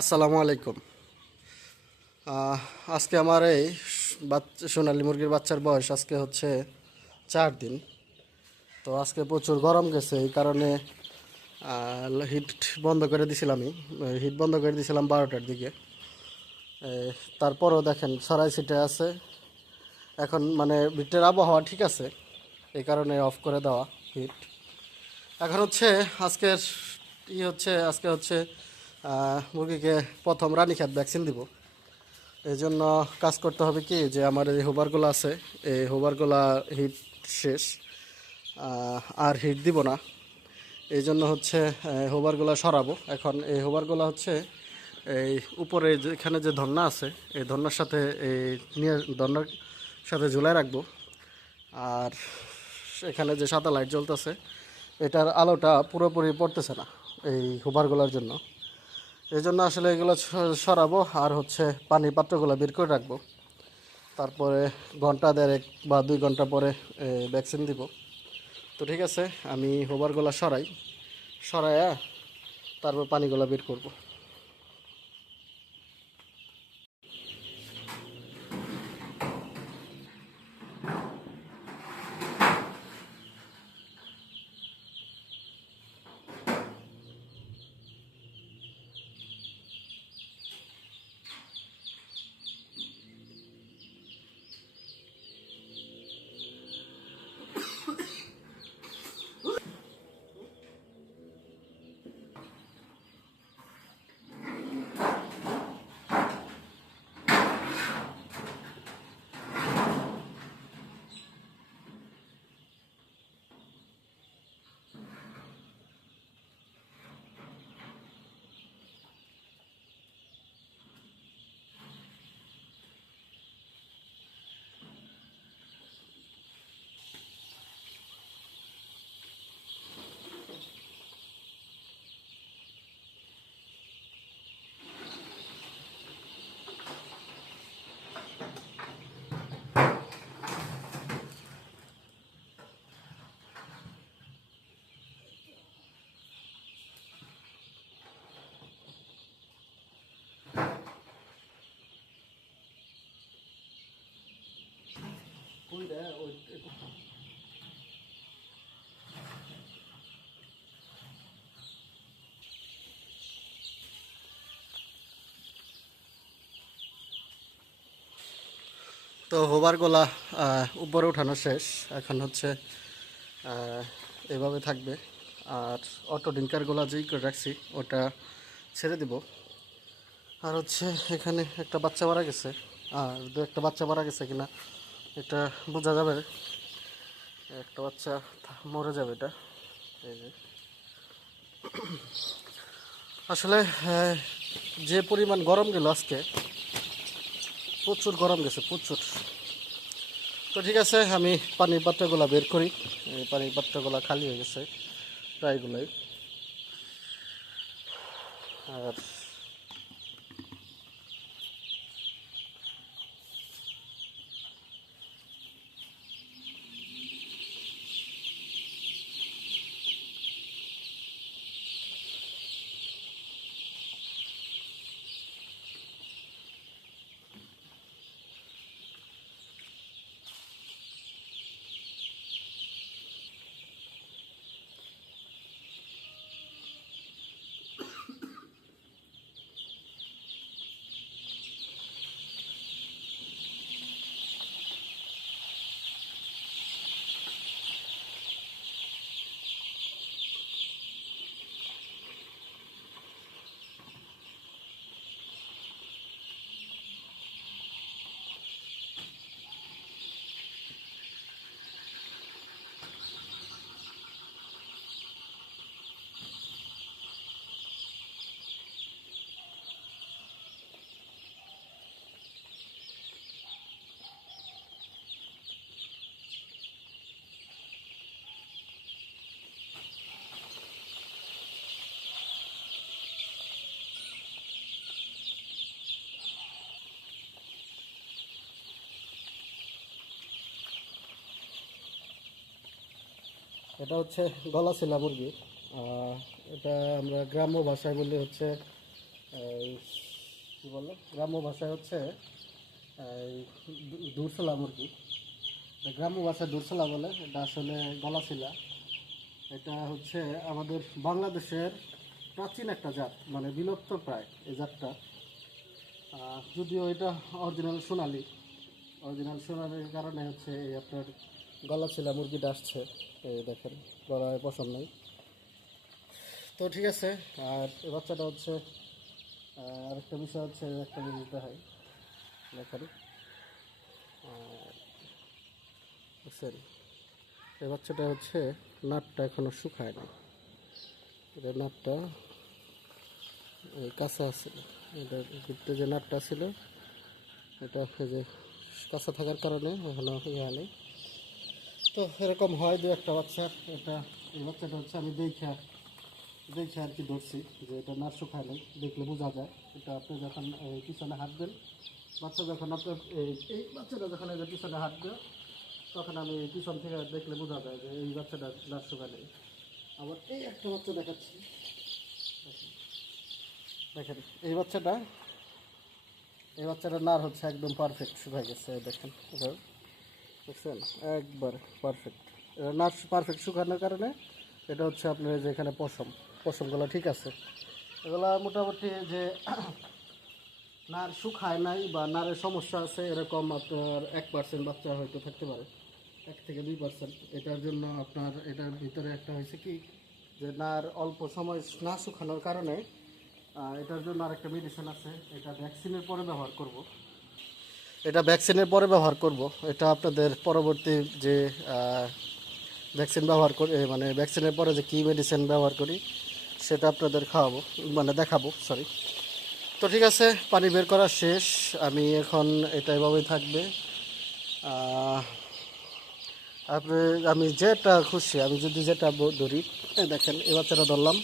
আসসালামু আলাইকুম। আহ, আজকে আমার এই সোনালী মুরগির বাচ্চার বয়স আজকে হচ্ছে 4 দিন। তো আজকে প্রচুর গরম গেছে, এই কারণে হিট বন্ধ করে দিছিলাম। আমি হিট বন্ধ করে দিছিলাম 12টার দিকে। তারপরও দেখেন ছড়াই ছিটে আছে। এখন মানে ভিতরের আবহাওয়া ঠিক আছে, এই কারণে অফ করে দেওয়া হিট। এখন হচ্ছে আজকের আজকে হচ্ছে মুরগিকে প্রথম রানীক্ষেত ভ্যাকসিন দিব। এই জন্য কাজ করতে হবে কি, যে আমার এই হোবারগুলো আছে, এই হোবারগুলা হিট শেষ, আর হিট দিব না। এই জন্য হচ্ছে হোবারগুলো সরাবো। এখন এই হোবারগুলো হচ্ছে এই উপরে যেখানে যে ধন্না আছে, এই ধন্নার সাথে এই নিয়ে ধন্নার সাথে ঝুলাই রাখবো। আর এখানে যে সাদা লাইট জ্বলতেছে, এটার আলোটা পুরোপুরি পড়তেছে না এই হোবারগুলোর জন্য। এই জন্য আসলে এগুলো সরাবো, আর হচ্ছে পানির পাত্রগুলো বের করে রাখবো। তারপরে ঘন্টা 1.5 বা 2 ঘন্টা পরে ভ্যাকসিন দিব। তো ঠিক আছে, আমি হোবারগুলো সরাইয়া তারপর পানিগুলো বের করব। তো হোবারগুলা উপরে উঠানো শেষ। এখন হচ্ছে এভাবে থাকবে। আর অটো ডিঙ্কারগুলা যেই করে রাখছি ওটা ছেড়ে দিব। আর হচ্ছে এখানে একটা বাচ্চা মারা গেছে, আর দু একটা বাচ্চা মারা গেছে কিনা এটা বোঝা যাবে। একটা বাচ্চা মরে যাবে এটা। এই যে আসলে যে পরিমাণ গরম গেল আজকে, প্রচুর গরম গেছে, প্রচুর। তো ঠিক আছে, আমি পানির পাত্রগুলো বের করি। এই পানির পাত্রগুলো খালি হয়ে গেছে প্রায়গুলোই। আর এটা হচ্ছে গলাশিলা মুরগি। এটা আমরা গ্রাম্য ভাষায় বললে হচ্ছে এই কী বলে গ্রাম্য ভাষায় হচ্ছে এই দুরছলা মুরগি, গ্রাম্য ভাষায় দুরছলা বলে। এটা আসলে গলাচিলা। এটা হচ্ছে আমাদের বাংলাদেশের প্রাচীন একটা জাত, মানে বিলুপ্ত প্রায় এই জাতটা। যদিও এটা অরিজিনাল সোনালির কারণে হচ্ছে এই আপনার গলাচিলা মুরগিটা আসছে। এই দেখেন গলায় পশম নেই। তো ঠিক আছে। আর এই বাচ্চাটা হচ্ছে আরেকটা বিষয় হচ্ছে, একটা জিনিস দেখাই দেখেন। বুঝছেন, এই বাচ্চাটা হচ্ছে নাটটা এখনো শুকায় না। এটা নাটটা এই কাঁচা আছে, এটা ভিতরে যে নাটটা ছিল এটা এই যে কাঁচা থাকার কারণে এখনো ইয়ে নেই। তো এরকম হয় দু একটা বাচ্চার। এই বাচ্চাটা হচ্ছে আমি দেখে আর কি ধরছি যে এটা নাট শুকায় নেই, দেখলে বোঝা যায়। এটা আপনি যখন এই পিছনে হাঁটবেন, বাচ্চা যখন আপনার এই বাচ্চাটা যখন এই যে পিছনে হাঁটবে, তখন আমি পিছন থেকে দেখলে বোঝা যায় যে এই বাচ্চাটা নাট শুকায় নেই। আবার এই একটা বাচ্চা দেখাচ্ছি, দেখেন এই বাচ্চাটার নার হচ্ছে একদম পারফেক্ট শুকায় গেছে। দেখেন দেখছেন, একবার পারফেক্ট। নার পারফেক্ট শুকানোর কারণে এটা হচ্ছে আপনার যে এখানে পশমগুলো ঠিক আছে। এগুলা মোটামুটি যে নার শুকায় নাই বা নারের সমস্যা আছে এরকম আপনার 1% বাচ্চা হয়তো থাকতে পারে, 1 থেকে 2%। এটার জন্য আপনার এটার ভিতরে একটা হয়েছে কি যে নার অল্প সময় না শুকানোর কারণে এটার জন্য আরেকটা মেডিসিন আছে। এটা ভ্যাকসিনের পরে ব্যবহার করব। এটা আপনাদের পরবর্তী যে ভ্যাকসিন ব্যবহার করি, মানে ভ্যাকসিনের পরে যে কী মেডিসিন ব্যবহার করি সেটা আপনাদের দেখাবো সরি। তো ঠিক আছে, পানি বের করা শেষ। আমি এখন এটা এভাবেই থাকবে। আপনি আমি যেটা খুশি, আমি যদি যেটা ধরি, দেখেন এই বাচ্চাটা ধরলাম,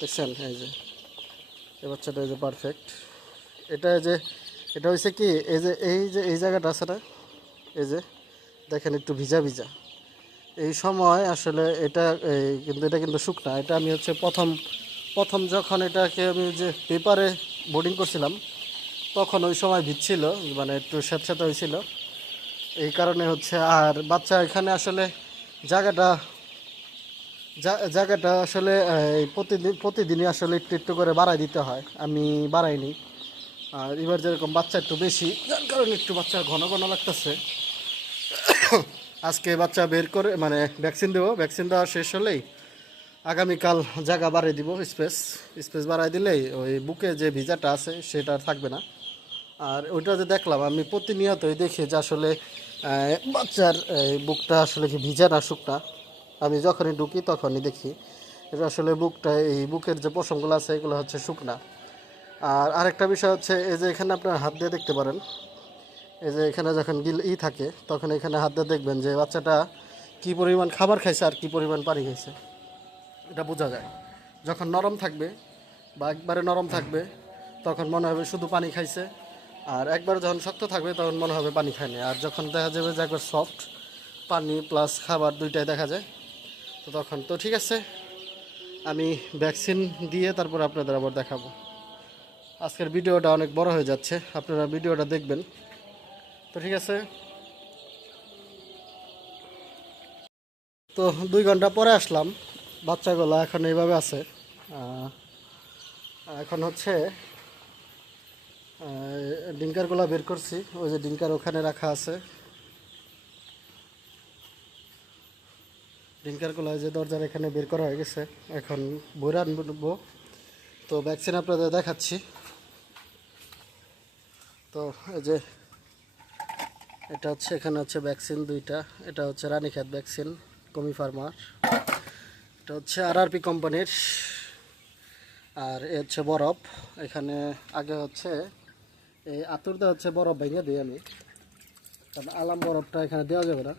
দেখছেন এই বাচ্চাটা পারফেক্ট। এটা হয়েছে কি, এই জায়গাটা আছে না, এই যে দেখেন একটু ভিজা ভিজা। এই সময় আসলে এটা কিন্তু শুকনা। এটা আমি হচ্ছে প্রথম যখন এটাকে আমি যে পেপারে বোর্ডিং করছিলাম, তখন ওই সময় ভিজছিল, মানে একটু স্যাঁতস্যাঁতে হয়েছিল। এই কারণে হচ্ছে আর বাচ্চা এখানে আসলে জায়গাটা আসলে প্রতিদিনই আসলে একটু একটু করে বাড়াই দিতে হয়। আমি বাড়াইনি। আর এবার যেরকম বাচ্চা একটু বেশি, যার কারণে একটু বাচ্চা ঘন ঘন লাগতেছে। আজকে বাচ্চা বের করে মানে ভ্যাকসিন দেওয়া শেষ হলেই আগামীকাল জায়গা বাড়িয়ে দিব, স্পেস বাড়াই দিলেই ওই বুকে যে ভিজাটা আছে সেটা আর থাকবে না। আর ওইটা যে দেখলাম, আমি প্রতিনিয়তই দেখি যে আসলে বাচ্চার বুকটা আসলে কি ভিজা না শুকনা। আমি যখনই ঢুকি তখনই দেখি এটা আসলে বুকের যে পশমগুলো আছে এগুলো হচ্ছে শুকনা। আর আরেকটা বিষয় হচ্ছে, এই যে এখানে আপনার হাত দিয়ে দেখতে পারেন, এই যে এখানে যখন থাকে তখন এখানে হাত দিয়ে দেখবেন যে বাচ্চাটা কী পরিমাণ খাবার খাইছে আর কী পরিমাণ পানি খাইছে, এটা বোঝা যায়। যখন নরম থাকবে বা একবারে নরম থাকবে তখন মনে হবে শুধু পানি খাইছে, আর একবার যখন শক্ত থাকবে তখন মনে হবে পানি খায়নি। আর যখন দেখা যাবে যে একবার সফট, পানি প্লাস খাবার দুইটাই দেখা যায়, তো তখন তো ঠিক আছে, আমি ভ্যাকসিন দিয়ে তারপর আপনাদের আবার দেখাবো। আজকের ভিডিওটা অনেক বড় হয়ে যাচ্ছে, আপনারা ভিডিওটা দেখবেন। তো ঠিক আছে, তো 2 ঘন্টা পরে আসলাম। বাচ্চাগুলো এখন এইভাবে আছে। এখন হচ্ছে ডিঙ্কারগুলো বের করছি, ওই যে ডিঙ্কার ওখানে রাখা আছে। ডিঙ্কারগুলো যে দরজার এখানে বের করা হয়ে গেছে, এখন বইরা আনবো। তো ভ্যাকসিন আপনাদের দেখাচ্ছি। তো এই যে এটা হচ্ছে, এখানে হচ্ছে ভ্যাকসিন 2টা। এটা হচ্ছে রানীক্ষেত ভ্যাকসিন কমি ফার্মার, এটা হচ্ছে RRP কোম্পানির। আর এ হচ্ছে বরফ। এখানে আগে হচ্ছে এই আতুরটা হচ্ছে বরফ ভেঙে দিই আমি, কারণ আলাম বরফটা এখানে দেওয়া যাবে না।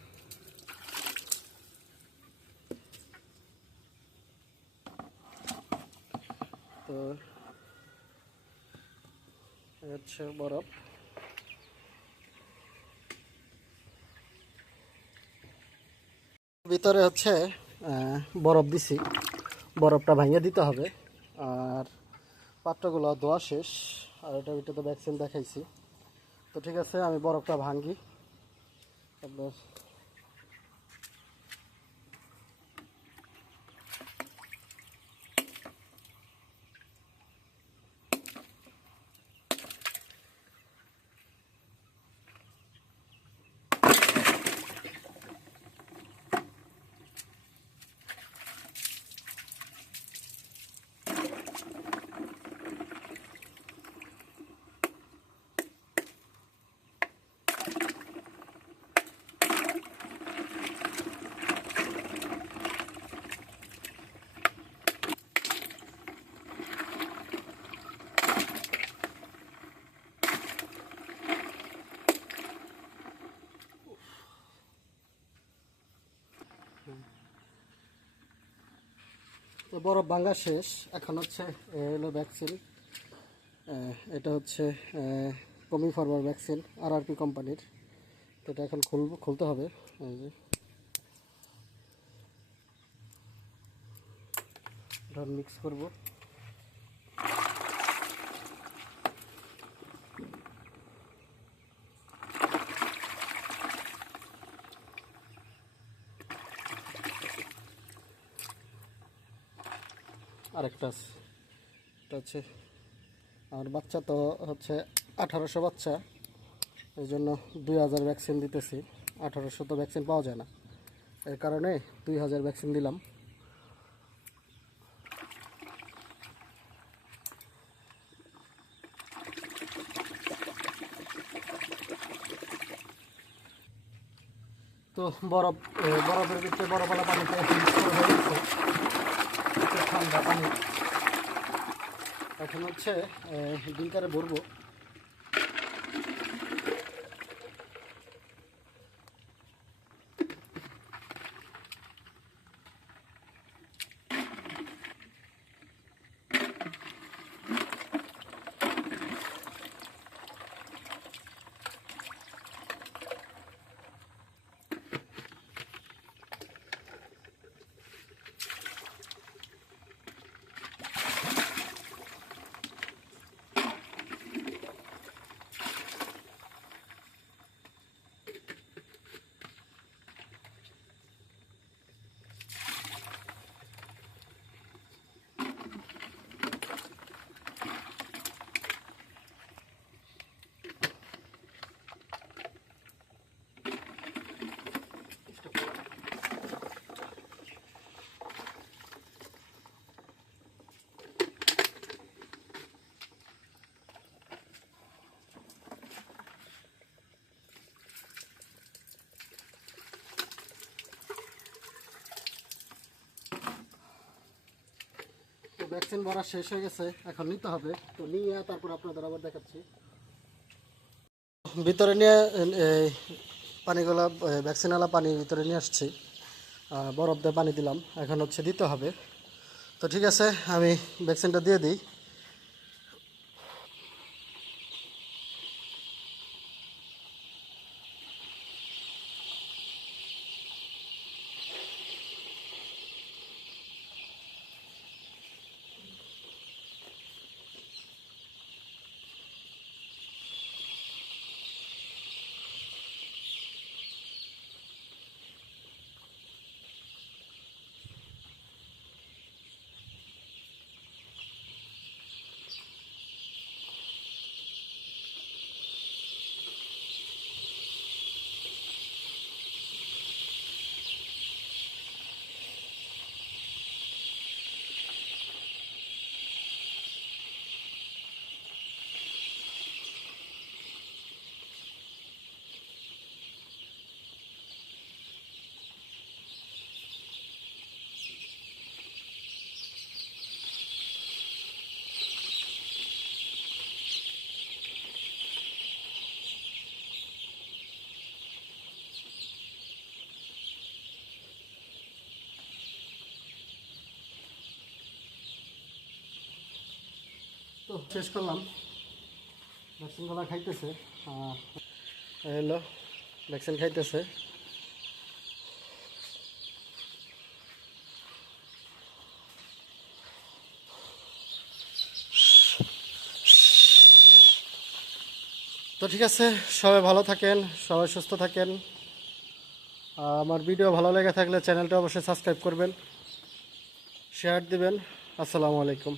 তো হচ্ছে বরফ, ভিতরে হচ্ছে বরফ দিছি, বরফটা ভাঙিয়ে দিতে হবে। আর পাত্রগুলো ধোয়া শেষ, আর এটার ভিতরে তো ভ্যাকসিন দেখাইছি। তো ঠিক আছে, আমি বরফটা ভাঙ্গি আপনার। তো বরফ ভাঙ্গা শেষ, এখন হচ্ছে হলো ভ্যাকসিন। এটা হচ্ছে কমি ফরওয়ার্ড ভ্যাকসিন RRP কোম্পানির। তো এটা এখন খুলতে হবে। এই যে এটা মিক্স করব। আরেকটা আছে, এটা হচ্ছে আমার বাচ্চা তো হচ্ছে 1800 বাচ্চা, এই জন্য 2000 ভ্যাকসিন দিতেছি। 1800 তো ভ্যাকসিন পাওয়া যায় না, এর কারণে 2000 ভ্যাকসিন দিলাম। তো বরফের ভিতরে বরফওয়ালা পানিতে mix করা হয়ে গেছে, একটু ঠান্ডা পানি। এখন হচ্ছে ডিঙ্কারে ভরবো। তো ভ্যাকসিন ভরা শেষ হয়ে গেছে, এখন নিতে হবে। তো নিয়ে তারপর আপনাদের আবার দেখাচ্ছি। ভিতরে নিয়ে এই পানিগুলা ভ্যাকসিনওয়ালা পানি ভিতরে নিয়ে আসছি, বরফ দিয়ে পানি দিলাম, এখন হচ্ছে দিতে হবে। তো ঠিক আছে, আমি ভ্যাকসিনটা দিয়ে দিই। তো শেষ করলাম, ভ্যাকসিনগুলো খাইতেছে। এলো ভ্যাকসিন খাইতেছে। তো ঠিক আছে, সবাই ভালো থাকেন, সবাই সুস্থ থাকেন। আমার ভিডিও ভালো লেগে থাকলে চ্যানেলটা অবশ্যই সাবস্ক্রাইব করবেন, শেয়ার দিবেন। আসসালামু আলাইকুম।